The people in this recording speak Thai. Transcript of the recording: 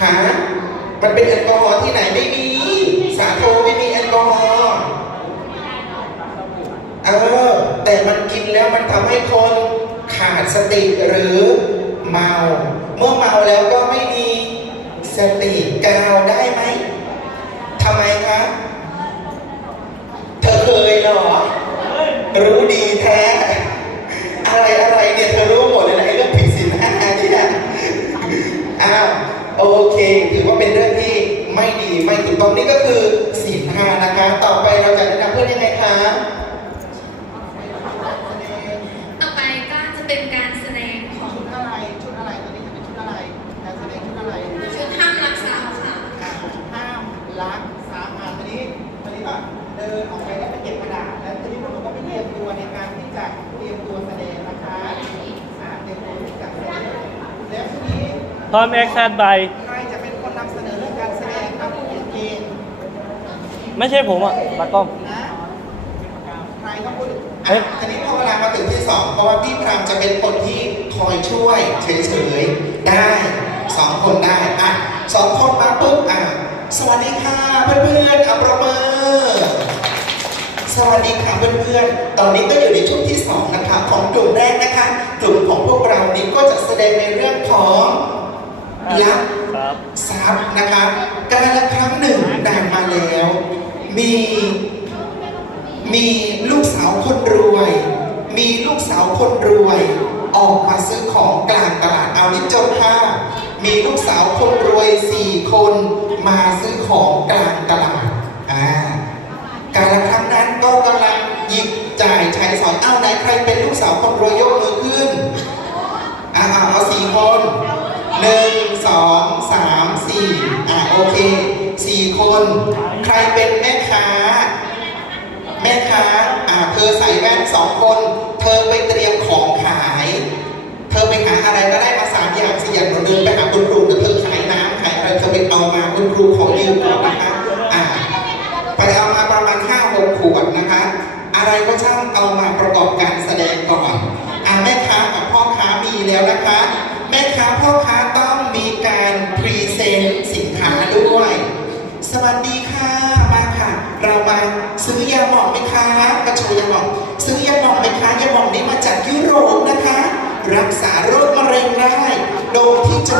หามันเป็นแอลกอฮอล์ที่ไหนไม่มี สาโทไม่มีแอลกอฮอล์เออแต่มันกินแล้วมันทำให้คนขาดสติหรือเมา เมื่อเมาแล้วก็ไม่มีสติกาวได้ไหมทำไมคะเธอเคยหรอ รู้ดีแท้ อะไรอะไรเนี่ยเธอรู้หมดเลยนะไอ้เรื่องผิดศีลห้าเนี่ยอ้าว โอเค ถือว่าเป็นเรื่องที่ไม่ดีไม่ถูกต้องนี่ก็คือศีลห้านะคะ ต่อไปเราจะแนะนำเพื่อนยังไงคะต่อไปก็จะเป็นการแสดงของชุดอะไรชุดอะไรตัวนี้จะเป็นชุดอะไรการแสดงชุดอะไรชุดห้ามรักษาค่ะอ่าห้ามล้างสามอ่านตัวนี้ตัวนี้ก็เดินออกไปแล้วไปเก็บกระดาษแล้วตัวนี้พวกหนูก็ไปเตรียมตัวในการที่จะเตรียมตัวแสดงนะคะอ่าเตรียมตัวที่จะแสดงแล้วทีนี้ พร้อมแอคชั่นไปใครจะเป็นคนนำเสนอเรื่องการแสดงครับผู้เขียนเกมไม่ใช่ผมอะตากล้อง นะใครต้องพูดเฮ้ย อันนี้พอเวลามาถึงที่สองเพราะว่าพี่พรามจะเป็นคนที่คอยช่วยเฉยๆได้สองคนได้อะสองคนมาปุ๊บอะสวัสดีค่ะเพื่อนๆอัปรบมือสวัสดีค่ะเพื่อนๆตอนนี้ก็อยู่ในช่วงที่สองนะคะของกลุ่มแรกนะคะกลุ่มของพวกเรานี้ก็จะแสดงในเรื่องของ ยักษ์ครับทรัพย์นะคะการละครั้งหนึ่งนานมาแล้ว มีมีลูกสาวคนรวย มีลูกสาวคนรวย ออกมาซื้อของกลางตลาดเอานิจจภาพมีลูกสาวคนรวยสี่คนมาซื้อของกลางตลาดอ่าการละครั้งนั้นก็กำลังหยิบจ่ายใช้สอยเอาไหนใครเป็นลูกสาวคนรวยยกมือขึ้นอ่าเอาสี่คนหนึ่งส องสามสี่อ่าโอเคสี่คน ใครเป็นแม่ค้า แม่ค้าอ่าเธอใส่แว่นสองคน เธอไปเตรียมของขาย เธอไปหาอะไรก็ได้มาสามอย่างสี่อย่างเราเดินไปหาคุณครูเดี๋ยวเธอขายน้ำขายอะไรเธอไปเอามาคุณครูขอยืมก่อนนะคะอ่าไปเอามาประมาณ5้าหกขวดนะคะ อะไรก็ช่างเอามาประกอบ มา ซื้อยาหมองไหมคะกระชยยาหมองซื้อยาหมองไหมคะยาหมองนี้มาจากยุโรปนะคะ รักษาโรคมะเร็งได้โดย